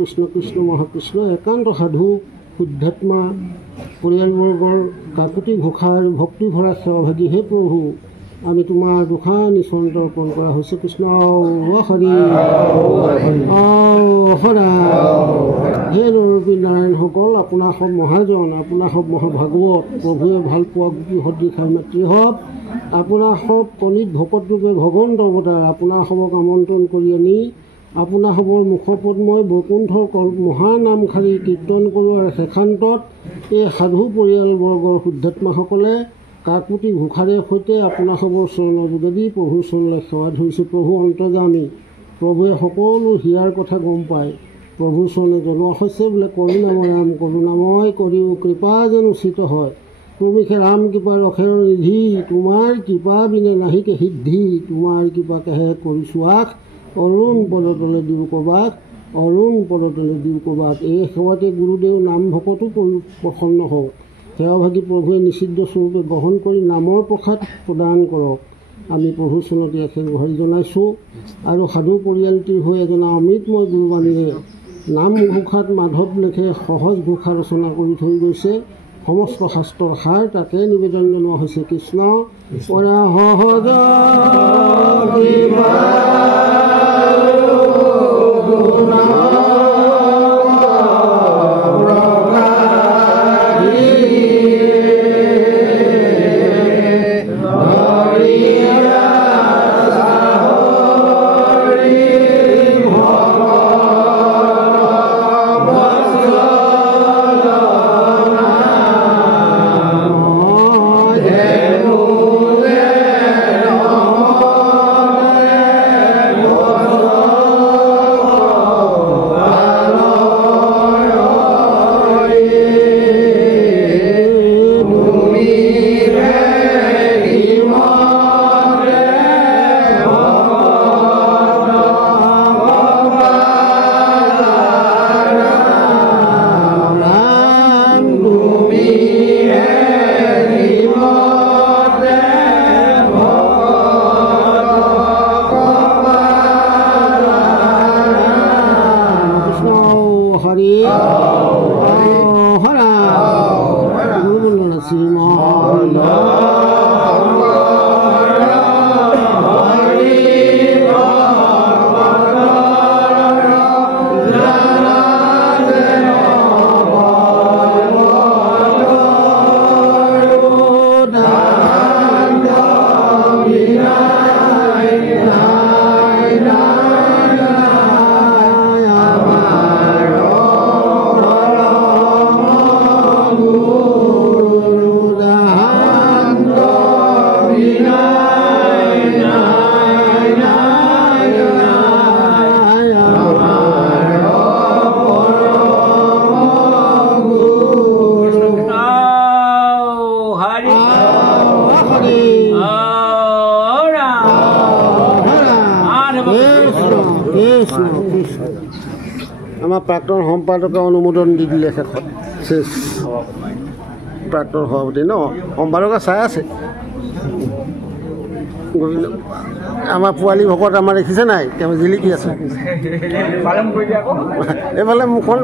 কৃষ্ণ কৃষ্ণ মহাকৃষ্ণ একান্ত সাধু শুদ্ধাত্মা পৰিয়ালবৰ্গৰ কাকুতি ঘোষা আৰু ভক্তি ভৰা সেৱাভাগী হে প্ৰভু আমি তোমাৰ দুখানি চৰণ অৰ্পণ কৰা হৈছে কৃষ্ণ হৰি হৰা হে নৰপী নাৰায়ণসকল আপোনাৰ সব মহাজন আপোনাৰ সব মহাভাগৱত প্ৰভুৱে ভাল পোৱা গোপী সদৃ খাই মাতৃ হওক আপোনাৰ সব কণিত ভকত ৰূপে ভগৱন্ত অৱতাৰ আপোনাৰ সবক আমন্ত্ৰণ কৰি আনি আপোনাৰ সবৰ মুখপদ্ময় বৈকুণ্ঠৰ মহানামশাৰী কীৰ্তন কৰোৱাৰ শেষান্তত এই সাধু পৰিয়ালবৰ্গৰ শুদ্ধাত্মাসকলে কাকুতি ঘোষাৰে সৈতে আপোনাৰ সবৰ চৰণৰ যোগেদি প্ৰভুৰ চৰণলৈ সেৱা ধৰিছোঁ প্ৰভু অন্তৰ্যামী প্ৰভুৱে সকলো হিয়াৰ কথা গম পায় প্ৰভুৰ চৰণে জনোৱা হৈছে বোলে কৰোণাময় কৰিও কৃপা যেন উচিত হয় তুমিহে ৰাম কৃপা ৰখেৰ নিধি তোমাৰ কৃপা বিনে নাহিকে সিদ্ধি তোমাৰ কৃপাকেহে কৰিছোঁ আশ অৰুণ পদতলে দিও কবাক অৰুণ পদতলে দিও কবাক এই সেৱাতে গুৰুদেৱ নাম ভকতো প্ৰসন্ন হওক সেৱাভাগী প্ৰভুৱে নিষিদ্ধ স্বৰূপে গ্ৰহণ কৰি নামৰ প্ৰসাদ প্ৰদান কৰক আমি প্ৰভু চৰণতে এখেৰ গুহাৰি জনাইছোঁ আৰু সাধু পৰিয়ালটিৰ হৈ এজনা অমৃতময় গুৰুবাণীৰে নাম ঘোষাত মাধৱ লেখে সহজ ঘোষা ৰচনা কৰি থৈ গৈছে সমস্ত শাস্ত্ৰৰ সাৰ তাকে নিবেদন জনোৱা হৈছে কৃষ্ণ পৰা সহজ আমাৰ প্ৰাক্তন সম্পাদকে অনুমোদন দি দিলে শেষত শেষ প্ৰাক্তন সভাপতি ন সম্পাদকে চাই আছে আমাৰ পোৱালি ভকত আমাৰ দেখিছে নাই তেওঁ জিলিকি আছে এইফালে মুখখন